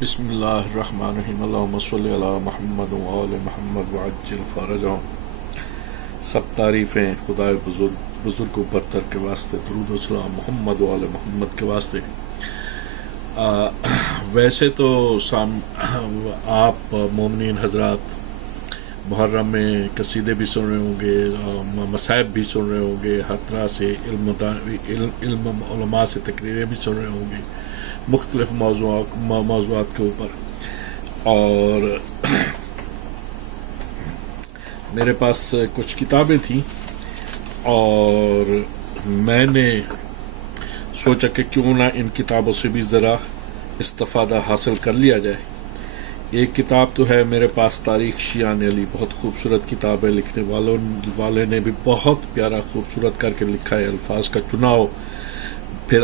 بسم اللہ الرحمن الرحیم اللہم صلی علی محمد و آل محمد وعجل فرجہم۔ سب تعریفیں خدا بزرگ و برتر کے واسطے، درود و سلام محمد و آل محمد کے واسطے۔ ویسے تو آپ مومنین حضرات محرم میں قصیدے بھی سن رہے ہوں گے، مصائب بھی سن رہے ہوں گے، ہر طرح سے علم علماء سے تقریریں بھی سن رہے ہوں گے مختلف موضوعات کے اوپر۔ اور میرے پاس کچھ کتابیں تھیں اور میں نے سوچا کہ کیوں نہ ان کتابوں سے بھی ذرا استفادہ حاصل کر لیا جائے۔ ایک کتاب تو ہے میرے پاس تاریخ شیعہ علی، بہت خوبصورت کتاب ہے، لکھنے والے نے بھی بہت پیارا خوبصورت کر کے لکھا ہے، الفاظ کا چناؤ پھر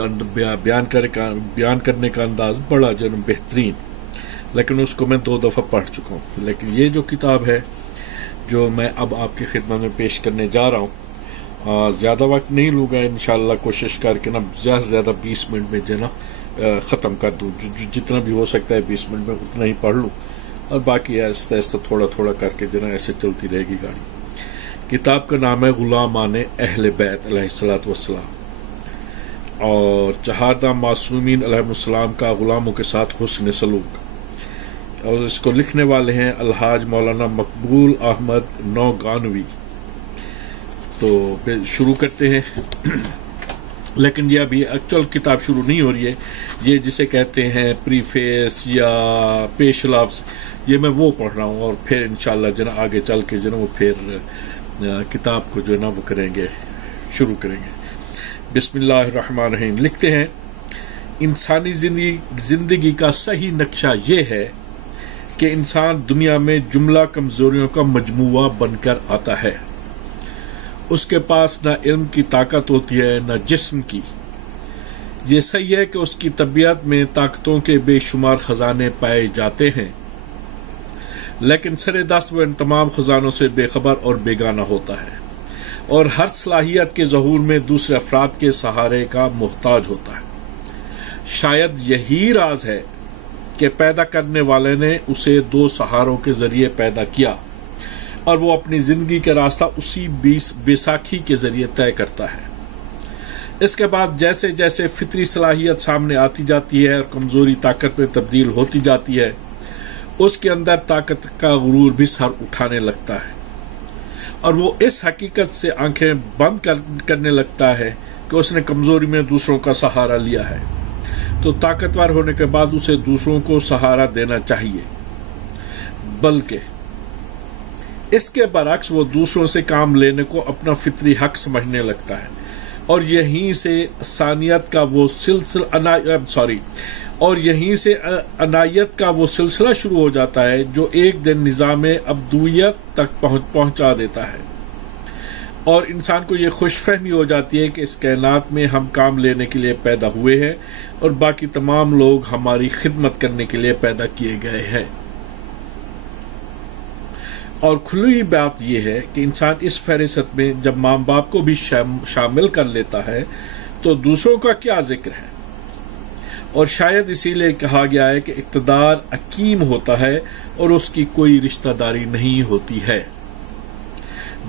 بیان کرنے کا انداز بڑا بہترین، لیکن اس کو میں 2 دفعہ پڑھ چکا ہوں۔ لیکن یہ جو کتاب ہے جو میں اب آپ کی خدمت میں پیش کرنے جا رہا ہوں، زیادہ وقت نہیں لوں گا، انشاءاللہ کوشش کر کے زیادہ سے زیادہ 20 منٹ میں ختم کر دوں، جتنا بھی ہو سکتا ہے 20 منٹ میں اتنا ہی پڑھ لوں، اور باقی آہستہ آہستہ تھوڑا تھوڑا کر کے ایسے چلتی رہے گی گاڑی۔ کتاب کا نام ہے غلامان اہل بیت علیہ الصلوۃ والسلام، اور 4 معصومین علیہ السلام کا غلاموں کے ساتھ حسن سلوک، اور اس کو لکھنے والے ہیں الحاج مولانا مقبول احمد نوگانوی۔ تو شروع کرتے ہیں، لیکن یہ ابھی ایکچوئل کتاب شروع نہیں ہو رہی ہے، یہ جسے کہتے ہیں پریفیس یا پیش لفظ، یہ میں وہ پڑھ رہا ہوں، اور پھر انشاءاللہ آگے چل کے وہ پھر کتاب کو وہ کریں گے، شروع کریں گے۔ بسم اللہ الرحمن الرحیم۔ لکھتے ہیں، انسانی زندگی کا صحیح نقشہ یہ ہے کہ انسان دنیا میں جملہ کمزوریوں کا مجموعہ بن کر آتا ہے۔ اس کے پاس نہ علم کی طاقت ہوتی ہے نہ جسم کی۔ یہ صحیح ہے کہ اس کی طبیعت میں طاقتوں کے بے شمار خزانے پائے جاتے ہیں، لیکن سر دست وہ ان تمام خزانوں سے بے خبر اور بیگانہ ہوتا ہے، اور ہر صلاحیت کے ظہور میں دوسرے افراد کے سہارے کا محتاج ہوتا ہے۔ شاید یہی راز ہے کہ پیدا کرنے والے نے اسے 2 سہاروں کے ذریعے پیدا کیا، اور وہ اپنی زندگی کا راستہ اسی بیساکھی کے ذریعے طے کرتا ہے۔ اس کے بعد جیسے جیسے فطری صلاحیت سامنے آتی جاتی ہے اور کمزوری طاقت میں تبدیل ہوتی جاتی ہے، اس کے اندر طاقت کا غرور بھی سر اٹھانے لگتا ہے، اور وہ اس حقیقت سے آنکھیں بند کرنے لگتا ہے کہ اس نے کمزوری میں دوسروں کا سہارا لیا ہے، تو طاقتور ہونے کے بعد اسے دوسروں کو سہارا دینا چاہیے، بلکہ اس کے برعکس وہ دوسروں سے کام لینے کو اپنا فطری حق سمجھنے لگتا ہے، اور یہیں سے عنایت کا وہ سلسلہ شروع ہو جاتا ہے جو ایک دن نظام ابدیت تک پہنچا دیتا ہے، اور انسان کو یہ خوش فہمی ہو جاتی ہے کہ اس کائنات میں ہم کام لینے کے لیے پیدا ہوئے ہیں، اور باقی تمام لوگ ہماری خدمت کرنے کے لیے پیدا کیے گئے ہیں۔ اور کھلی بات یہ ہے کہ انسان اس فہرست میں جب ماں باپ کو بھی شامل کر لیتا ہے تو دوسروں کا کیا ذکر ہے، اور شاید اسی لیے کہا گیا ہے کہ اقتدار عقیم ہوتا ہے اور اس کی کوئی رشتہ داری نہیں ہوتی ہے۔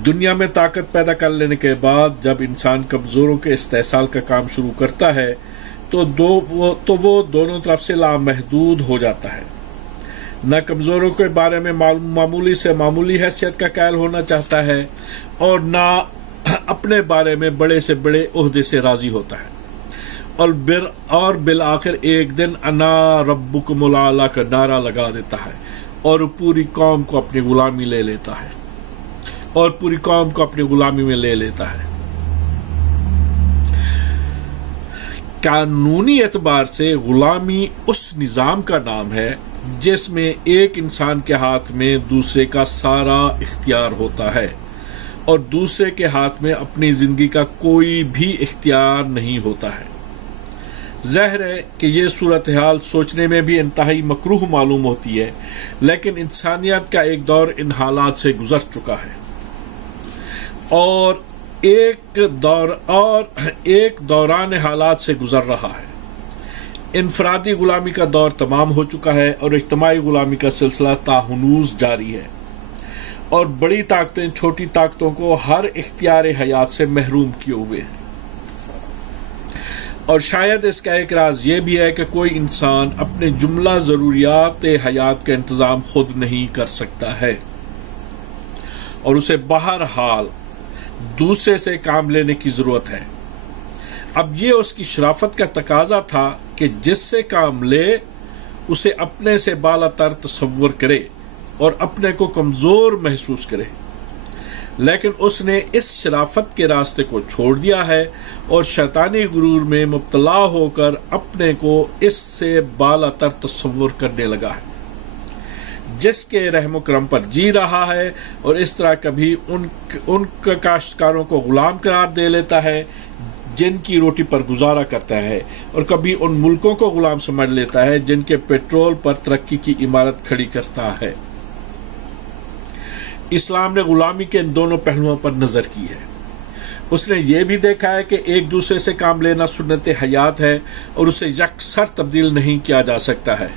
دنیا میں طاقت پیدا کر لینے کے بعد جب انسان کمزوروں کے استحصال کا کام شروع کرتا ہے تو وہ دونوں طرف سے لامحدود ہو جاتا ہے، نہ کمزوروں کے بارے میں معمولی سے معمولی حیثیت کا قائل ہونا چاہتا ہے، اور نہ اپنے بارے میں بڑے سے بڑے عہدے سے راضی ہوتا ہے، اور بالآخر ایک دن انا ربکم الاعلی کا نعرہ لگا دیتا ہے، اور پوری قوم کو اپنی غلامی میں لے لیتا ہے۔ قانونی اعتبار سے غلامی اس نظام کا نام ہے جس میں ایک انسان کے ہاتھ میں دوسرے کا سارا اختیار ہوتا ہے، اور دوسرے کے ہاتھ میں اپنی زندگی کا کوئی بھی اختیار نہیں ہوتا ہے۔ ظاہر ہے کہ یہ صورتحال سوچنے میں بھی انتہائی مکروہ معلوم ہوتی ہے، لیکن انسانیت کا ایک دور ان حالات سے گزر چکا ہے، اور ایک دوران حالات سے گزر رہا ہے۔ انفرادی غلامی کا دور تمام ہو چکا ہے اور اجتماعی غلامی کا سلسلہ تاہنوز جاری ہے، اور بڑی طاقتیں چھوٹی طاقتوں کو ہر اختیار حیات سے محروم کیے ہوئے ہیں۔ اور شاید اس کا ایک راز یہ بھی ہے کہ کوئی انسان اپنے جملہ ضروریات حیات کا انتظام خود نہیں کر سکتا ہے، اور اسے بہرحال دوسرے سے کام لینے کی ضرورت ہے۔ اب یہ اس کی شرافت کا تقاضا تھا کہ جس سے کام لے اسے اپنے سے بالا تر تصور کرے اور اپنے کو کمزور محسوس کرے، لیکن اس نے اس شرافت کے راستے کو چھوڑ دیا ہے اور شیطانی غرور میں مبتلا ہو کر اپنے کو اس سے بالا تر تصور کرنے لگا ہے، جس کے رحم و کرم پر جی رہا ہے، اور اس طرح کبھی ان کاشتکاروں کو غلام قرار دے لیتا ہے جن کی روٹی پر گزارا کرتا ہے، اور کبھی ان ملکوں کو غلام سمجھ لیتا ہے جن کے پیٹرول پر ترقی کی عمارت کھڑی کرتا ہے۔ اسلام نے غلامی کے ان دونوں پہلوؤں پر نظر کی ہے۔ اس نے یہ بھی دیکھا ہے کہ ایک دوسرے سے کام لینا سنت حیات ہے اور اسے یکسر تبدیل نہیں کیا جا سکتا ہے،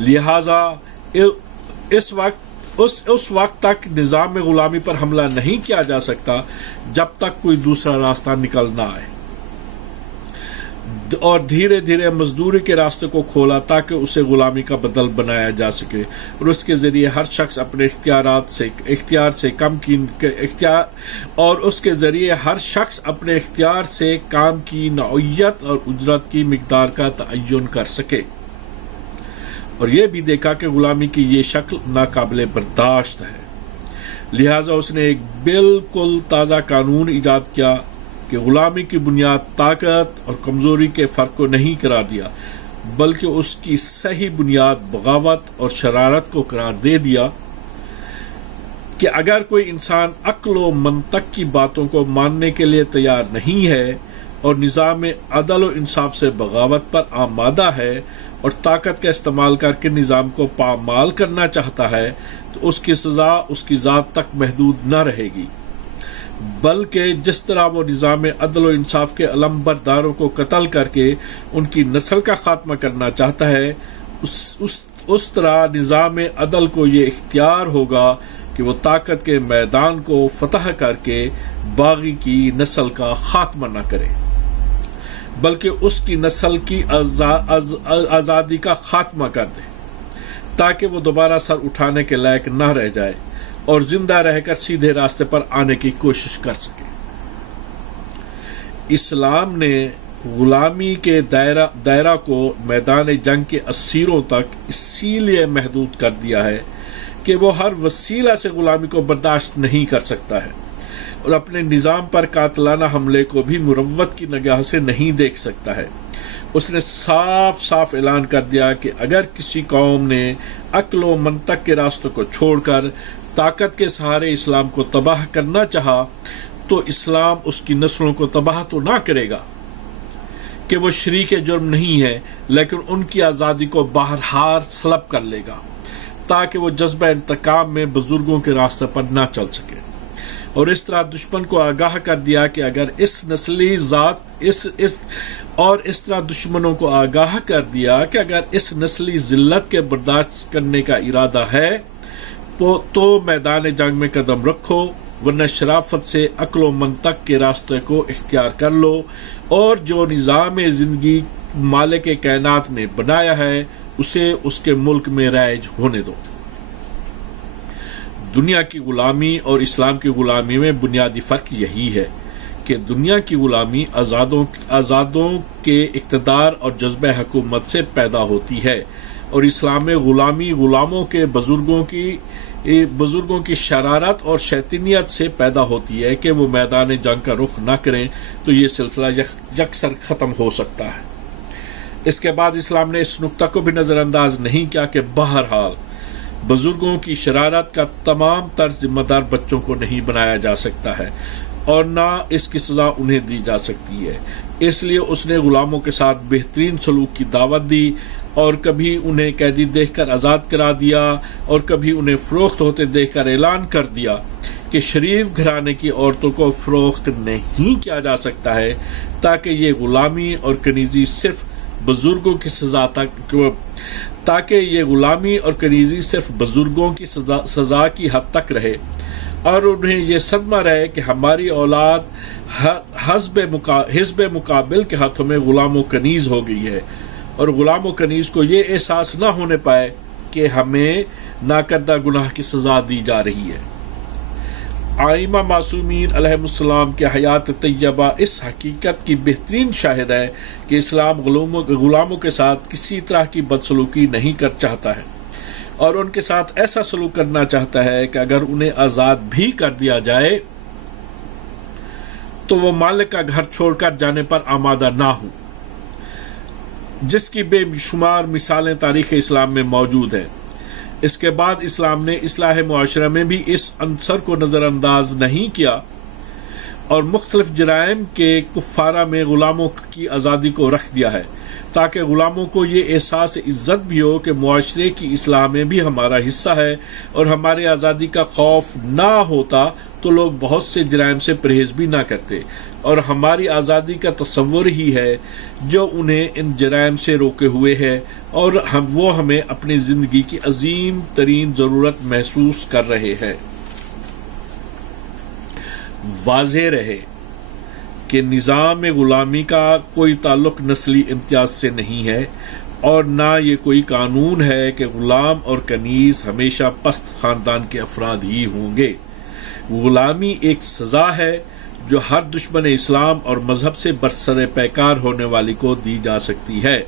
لہذا اس وقت تک نظام غلامی پر حملہ نہیں کیا جا سکتا جب تک کوئی دوسرا راستہ نکل نہ آئے، اور دھیرے دھیرے مزدوری کے راستے کو کھولا تاکہ اسے غلامی کا بدل بنایا جا سکے، اور اس کے ذریعے ہر شخص اپنے اختیار سے کام کی نوعیت اور اجرت کی مقدار کا تعین کر سکے، اور یہ بھی دیکھا کہ غلامی کی یہ شکل ناقابل برداشت ہے، لہٰذا اس نے ایک بالکل تازہ قانون ایجاد کیا کہ غلامی کی بنیاد طاقت اور کمزوری کے فرق کو نہیں قرار دیا، بلکہ اس کی صحیح بنیاد بغاوت اور شرارت کو قرار دے دیا کہ اگر کوئی انسان عقل و منطق کی باتوں کو ماننے کے لیے تیار نہیں ہے اور نظام عدل و انصاف سے بغاوت پر آمادہ ہے اور طاقت کا استعمال کر کے نظام کو پامال کرنا چاہتا ہے، تو اس کی سزا اس کی ذات تک محدود نہ رہے گی، بلکہ جس طرح وہ نظام عدل و انصاف کے علم برداروں کو قتل کر کے ان کی نسل کا خاتمہ کرنا چاہتا ہے، اس طرح نظام عدل کو یہ اختیار ہوگا کہ وہ طاقت کے میدان کو فتح کر کے باغی کی نسل کا خاتمہ نہ کرے، بلکہ اس کی نسل کی آزادی کا خاتمہ کر دے تاکہ وہ دوبارہ سر اٹھانے کے لائق نہ رہ جائے اور زندہ رہ کر سیدھے راستے پر آنے کی کوشش کر سکے۔ اسلام نے غلامی کے دائرہ کو میدان جنگ کے اسیروں تک اسی لیے محدود کر دیا ہے کہ وہ ہر وسیلہ سے غلامی کو برداشت نہیں کر سکتا ہے، اور اپنے نظام پر قاتلانہ حملے کو بھی مروت کی نگاہ سے نہیں دیکھ سکتا ہے۔ اس نے صاف صاف اعلان کر دیا کہ اگر کسی قوم نے عقل و منطق کے راستوں کو چھوڑ کر طاقت کے سہارے اسلام کو تباہ کرنا چاہا تو اسلام اس کی نسلوں کو تباہ تو نہ کرے گا کہ وہ شریک جرم نہیں ہے، لیکن ان کی آزادی کو بہرحال سلب کر لے گا تاکہ وہ جذبہ انتقام میں بزرگوں کے راستے پر نہ چل سکے، اور اس طرح دشمن کو آگاہ کر دیا کہ اگر دشمنوں کو آگاہ کر دیا کہ اگر اس نسلی ذلت کے برداشت کرنے کا ارادہ ہے تو میدان جنگ میں قدم رکھو، ورنہ شرافت سے عقل و منطق کے راستے کو اختیار کر لو، اور جو نظام زندگی مالک کائنات نے بنایا ہے اسے اس کے ملک میں رائج ہونے دو۔ دنیا کی غلامی اور اسلام کی غلامی میں بنیادی فرق یہی ہے کہ دنیا کی غلامی آزادوں کے اقتدار اور جذبہ حکومت سے پیدا ہوتی ہے، اور اسلام میں غلامی غلاموں کے بزرگوں کی شرارت اور شیطنیت سے پیدا ہوتی ہے کہ وہ میدان جنگ کا رخ نہ کریں تو یہ سلسلہ یکسر ختم ہو سکتا ہے۔ اس کے بعد اسلام نے اس نقطہ کو بھی نظر انداز نہیں کیا کہ بہرحال بزرگوں کی شرارت کا تمام تر ذمہ دار بچوں کو نہیں بنایا جا سکتا ہے، اور نہ اس کی سزا انہیں دی جا سکتی ہے، اس لیے اس نے غلاموں کے ساتھ بہترین سلوک کی دعوت دی، اور کبھی انہیں قیدی دیکھ کر آزاد کرا دیا اور کبھی انہیں فروخت ہوتے دیکھ کر اعلان کر دیا کہ شریف گھرانے کی عورتوں کو فروخت نہیں کیا جا سکتا ہے، تاکہ یہ غلامی اور کنیزی صرف بزرگوں کی سزا تک، تاکہ یہ غلامی اور کنیزی صرف بزرگوں کی سزا کی حد تک رہے اور انہیں یہ صدمہ رہے کہ ہماری اولاد حزب مقابل کے ہاتھوں میں غلام و کنیز ہو گئی ہے، اور غلام و کنیز کو یہ احساس نہ ہونے پائے کہ ہمیں ناکردہ گناہ کی سزا دی جا رہی ہے۔ آئمہ معصومین علیہ السلام کی حیات طیبہ اس حقیقت کی بہترین شاہد ہے کہ اسلام غلاموں کے ساتھ کسی طرح کی بدسلوکی نہیں چاہتا ہے، اور ان کے ساتھ ایسا سلوک کرنا چاہتا ہے کہ اگر انہیں آزاد بھی کر دیا جائے تو وہ مالک کا گھر چھوڑ کر جانے پر آمادہ نہ ہو، جس کی بے شمار مثالیں تاریخ اسلام میں موجود ہیں۔ اس کے بعد اسلام نے اصلاح معاشرہ میں بھی اس عنصر کو نظر انداز نہیں کیا اور مختلف جرائم کے کفارہ میں غلاموں کی آزادی کو رکھ دیا ہے، تاکہ غلاموں کو یہ احساس عزت بھی ہو کہ معاشرے کی اصلاح میں بھی ہمارا حصہ ہے، اور ہماری آزادی کا خوف نہ ہوتا تو لوگ بہت سے جرائم سے پرہیز بھی نہ کرتے، اور ہماری آزادی کا تصور ہی ہے جو انہیں ان جرائم سے روکے ہوئے ہے، اور وہ ہمیں اپنی زندگی کی عظیم ترین ضرورت محسوس کر رہے ہیں۔ واضح رہے کہ نظام غلامی کا کوئی تعلق نسلی امتیاز سے نہیں ہے، اور نہ یہ کوئی قانون ہے کہ غلام اور کنیز ہمیشہ پست خاندان کے افراد ہی ہوں گے۔ غلامی ایک سزا ہے جو ہر دشمن اسلام اور مذہب سے برسر پیکار ہونے والی کو دی جا سکتی ہے،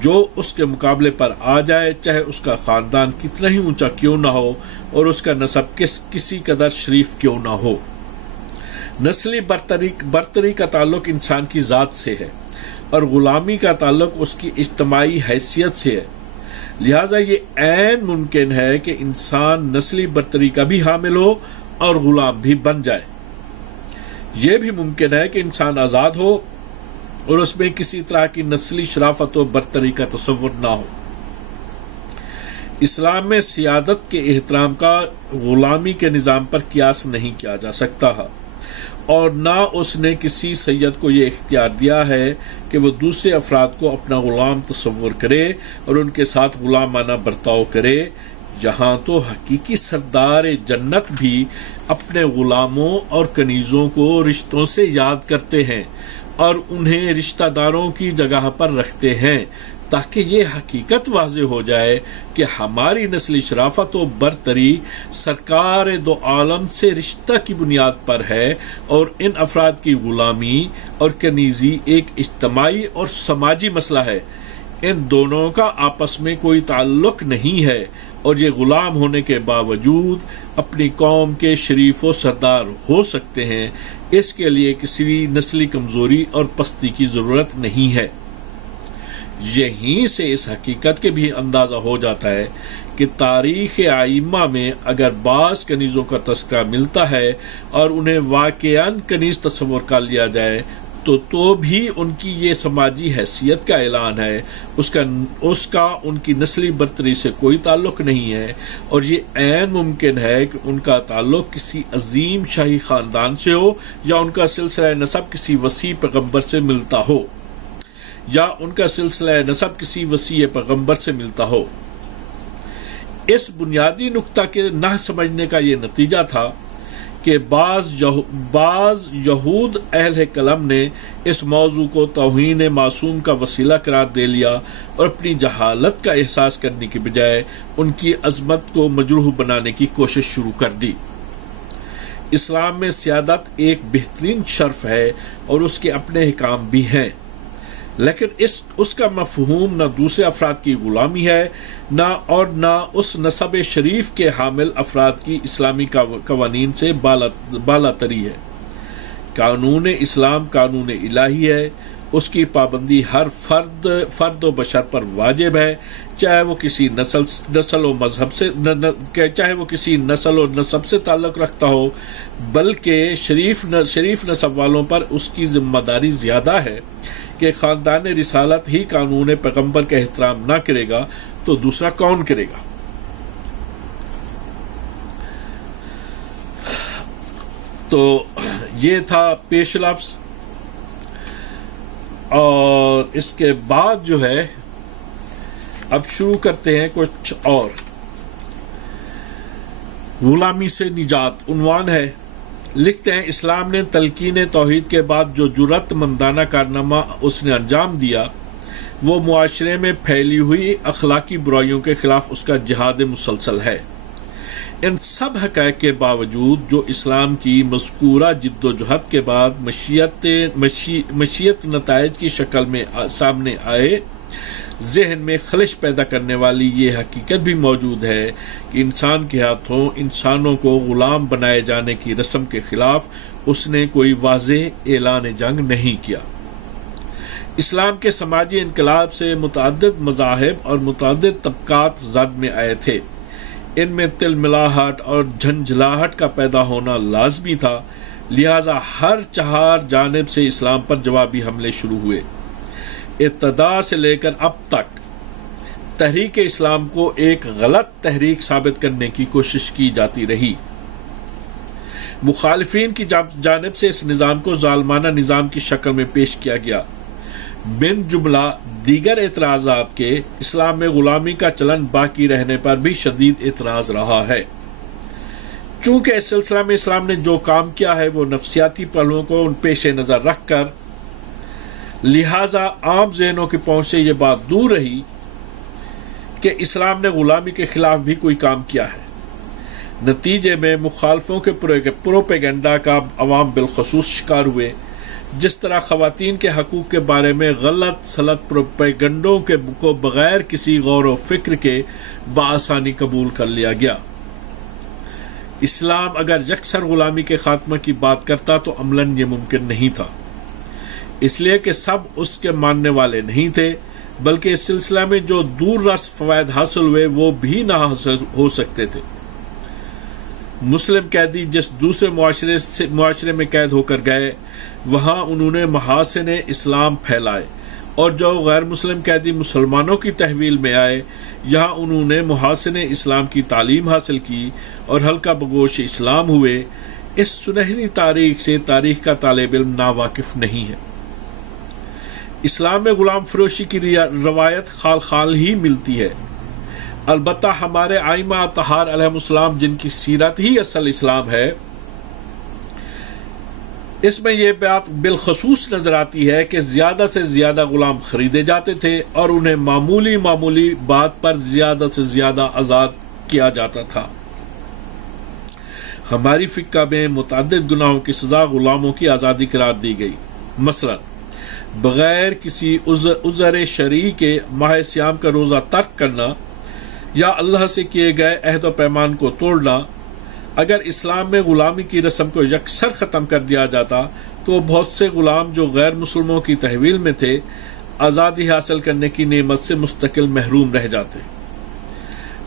جو اس کے مقابلے پر آ جائے، چاہے اس کا خاندان کتنا ہی اونچا کیوں نہ ہو اور اس کا نسب کسی قدر شریف کیوں نہ ہو۔ نسلی برتری کا تعلق انسان کی ذات سے ہے، اور غلامی کا تعلق اس کی اجتماعی حیثیت سے ہے، لہذا یہ عین ممکن ہے کہ انسان نسلی برتری کا بھی حامل ہو اور غلام بھی بن جائے۔ یہ بھی ممکن ہے کہ انسان آزاد ہو اور اس میں کسی طرح کی نسلی شرافت و برتری کا تصور نہ ہو۔ اسلام میں سیادت کے احترام کا غلامی کے نظام پر قیاس نہیں کیا جا سکتا، اور نہ اس نے کسی سید کو یہ اختیار دیا ہے کہ وہ دوسرے افراد کو اپنا غلام تصور کرے اور ان کے ساتھ غلامانہ برتاؤ کرے۔ یہاں تو حقیقی سردار جنت بھی اپنے غلاموں اور کنیزوں کو رشتوں سے یاد کرتے ہیں اور انہیں رشتہ داروں کی جگہ پر رکھتے ہیں، تاکہ یہ حقیقت واضح ہو جائے کہ ہماری نسلی شرافت و برتری سرکار دو عالم سے رشتہ کی بنیاد پر ہے، اور ان افراد کی غلامی اور کنیزی ایک اجتماعی اور سماجی مسئلہ ہے۔ ان دونوں کا آپس میں کوئی تعلق نہیں ہے، اور یہ غلام ہونے کے باوجود اپنی قوم کے شریف و سردار ہو سکتے ہیں۔ اس کے لیے کسی نسلی کمزوری اور پستی کی ضرورت نہیں ہے۔ یہیں سے اس حقیقت کے بھی اندازہ ہو جاتا ہے کہ تاریخ ائمہ میں اگر بعض کنیزوں کا تذکرہ ملتا ہے اور انہیں واقعاً کنیز تصور کر لیا جائے تو بھی ان کی یہ سماجی حیثیت کا اعلان ہے، اس کا ان کی نسلی برتری سے کوئی تعلق نہیں ہے، اور یہ عین ممکن ہے کہ ان کا تعلق کسی عظیم شاہی خاندان سے ہو، یا ان کا سلسلہ نسب کسی وسیع پیغمبر سے ملتا ہو، سے ملتا ہو۔ اس بنیادی نقطہ کے نہ سمجھنے کا یہ نتیجہ تھا کہ بعض یہود اہل قلم نے اس موضوع کو توہین معصوم کا وسیلہ قرار دے لیا اور اپنی جہالت کا احساس کرنے کی بجائے ان کی عظمت کو مجروح بنانے کی کوشش شروع کر دی۔ اسلام میں سیادت ایک بہترین شرف ہے اور اس کے اپنے احکام بھی ہیں، لیکن اس کا مفہوم نہ دوسرے افراد کی غلامی ہے، نہ اس نسب شریف کے حامل افراد کی اسلامی قوانین سے بالا تری ہے۔ قانون اسلام قانون الہی ہے، اس کی پابندی ہر فرد و بشر پر واجب ہے، چاہے وہ کسی نسل و نسب سے تعلق رکھتا ہو، بلکہ شریف نسب والوں پر اس کی ذمہ داری زیادہ ہے کہ خاندان رسالت ہی قانون پیغمبر کا احترام نہ کرے گا تو دوسرا کون کرے گا؟ تو یہ تھا پیش لفظ۔ اور اس کے بعد جو ہے اب شروع کرتے ہیں کچھ اور. غلامی سے نجات عنوان ہے. لکھتے ہیں اسلام نے تلقین توحید کے بعد جو جرأت مندانہ کارنامہ اس نے انجام دیا وہ معاشرے میں پھیلی ہوئی اخلاقی برائیوں کے خلاف اس کا جہاد مسلسل ہے. ان سب حقائق کے باوجود جو اسلام کی مذکورہ جد و جہد کے بعد مشیت نتائج کی شکل میں سامنے آئے، ذہن میں خلش پیدا کرنے والی یہ حقیقت بھی موجود ہے کہ انسان کے ہاتھوں انسانوں کو غلام بنائے جانے کی رسم کے خلاف اس نے کوئی واضح اعلان جنگ نہیں کیا. اسلام کے سماجی انقلاب سے متعدد مذاہب اور متعدد طبقات زد میں آئے تھے. ان میں تل ملاحٹ اور جھنجھلاہٹ کا پیدا ہونا لازمی تھا، لہذا ہر چہار جانب سے اسلام پر جوابی حملے شروع ہوئے. ابتدا سے لے کر اب تک تحریک اسلام کو ایک غلط تحریک ثابت کرنے کی کوشش کی جاتی رہی. مخالفین کی جانب سے اس نظام کو ظالمانہ نظام کی شکل میں پیش کیا گیا. من جملہ دیگر اعتراضات کے اسلام میں غلامی کا چلن باقی رہنے پر بھی شدید اعتراض رہا ہے. چونکہ اس سلسلہ میں اسلام نے جو کام کیا ہے وہ نفسیاتی پہلوؤں کو پیش نظر رکھ کر، لہذا عام ذہنوں کی پہنچ سے یہ بات دور رہی کہ اسلام نے غلامی کے خلاف بھی کوئی کام کیا ہے. نتیجے میں مخالفوں کے پروپیگنڈا کا عوام بالخصوص شکار ہوئے. جس طرح خواتین کے حقوق کے بارے میں غلط سلط پروپیگنڈوں کو بغیر کسی غور و فکر کے بآسانی قبول کر لیا گیا. اسلام اگر یکسر غلامی کے خاتمہ کی بات کرتا تو عملاً یہ ممکن نہیں تھا، اس لیے کہ سب اس کے ماننے والے نہیں تھے، بلکہ اس سلسلہ میں جو دور رس فوائد حاصل ہوئے وہ بھی نہ حاصل ہو سکتے تھے. مسلم قیدی جس دوسرے معاشرے میں قید ہو کر گئے وہاں انہوں نے محاسن اسلام پھیلائے، اور جو غیر مسلم قیدی مسلمانوں کی تحویل میں آئے یہاں انہوں نے محاسن اسلام کی تعلیم حاصل کی اور حلقہ بگوش اسلام ہوئے. اس سنہری تاریخ سے تاریخ کا طالب علم ناواقف نہیں ہے. اسلام میں غلام فروشی کی روایت خال خال ہی ملتی ہے. البتہ ہمارے ائمہ اطہار علیہ السلام جن کی سیرت ہی اصل اسلام ہے، اس میں یہ بات بالخصوص نظر آتی ہے کہ زیادہ سے زیادہ غلام خریدے جاتے تھے اور انہیں معمولی بات پر زیادہ سے زیادہ آزاد کیا جاتا تھا. ہماری فقہ میں متعدد گناہوں کی سزا غلاموں کی آزادی قرار دی گئی. مثلا بغیر کسی عذر شرعی کے ماہ سیام کا روزہ ترک کرنا یا اللہ سے کیے گئے عہد و پیمان کو توڑنا. اگر اسلام میں غلامی کی رسم کو یکسر ختم کر دیا جاتا تو بہت سے غلام جو غیر مسلموں کی تحویل میں تھے آزادی حاصل کرنے کی نعمت سے مستقل محروم رہ جاتے.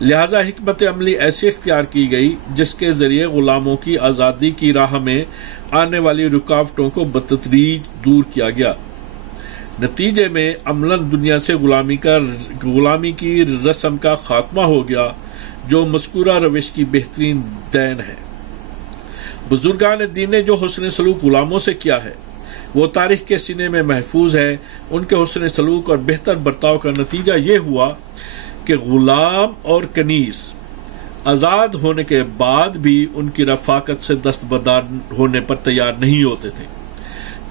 لہذا حکمت عملی ایسی اختیار کی گئی جس کے ذریعے غلاموں کی آزادی کی راہ میں آنے والی رکاوٹوں کو بتدریج دور کیا گیا. نتیجے میں عملاً دنیا سے غلامی کی رسم کا خاتمہ ہو گیا، جو مذکورہ روش کی بہترین دین ہے. بزرگان دین نے جو حسن سلوک غلاموں سے کیا ہے وہ تاریخ کے سینے میں محفوظ ہے. ان کے حسن سلوک اور بہتر برتاؤ کا نتیجہ یہ ہوا کہ غلام اور کنیز آزاد ہونے کے بعد بھی ان کی رفاقت سے دستبردار ہونے پر تیار نہیں ہوتے تھے.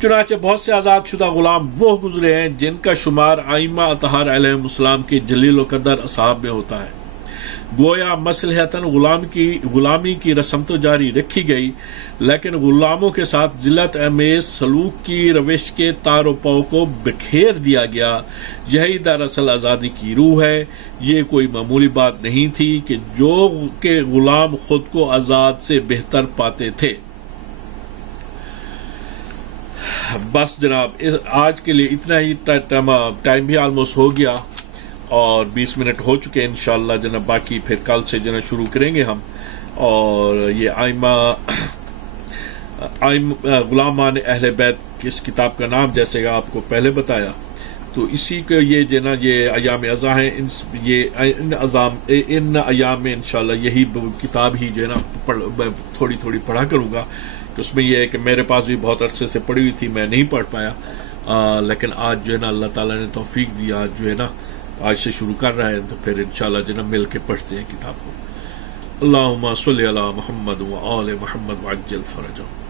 چنانچہ بہت سے آزاد شدہ غلام وہ گزرے ہیں جن کا شمار ائمہ اطہار علیہ السلام کے جلیل و قدر اصحاب میں ہوتا ہے. گویا مصلحتاً غلامی کی رسم تو جاری رکھی گئی، لیکن غلاموں کے ساتھ ذلت امیز سلوک کی روش کے تار و پاؤ کو بکھیر دیا گیا. یہی دراصل آزادی کی روح ہے. یہ کوئی معمولی بات نہیں تھی کہ غلام خود کو آزاد سے بہتر پاتے تھے. بس جناب آج کے لیے اتنا ہی. ٹائم بھی آلموسٹ ہو گیا اور 20 منٹ ہو چکے. انشاءاللہ جناب باقی پھر کل سے جناب شروع کریں گے ہم. اور یہ غلامان اہل بیت اس کتاب کا نام جیسے کہ آپ کو پہلے بتایا، تو اسی کو یہ جناب یہ ایام ازاں ہیں. ان ایام میں انشاءاللہ یہی کتاب ہی جو ہے نا تھوڑی پڑھا کروں گا. کہ اس میں یہ ہے کہ میرے پاس بھی بہت عرصے سے پڑھی ہوئی تھی، میں نہیں پڑھ پایا. لیکن آج جو ہے نا اللہ تعالیٰ نے توفیق دی، آج جو ہے نا آج سے شروع کر رہے ہیں، تو پھر انشاءاللہ جو ہے نا مل کے پڑھتے ہیں کتاب کو۔ اللہم صلی علی محمد و آل محمد وعجل فرجہ۔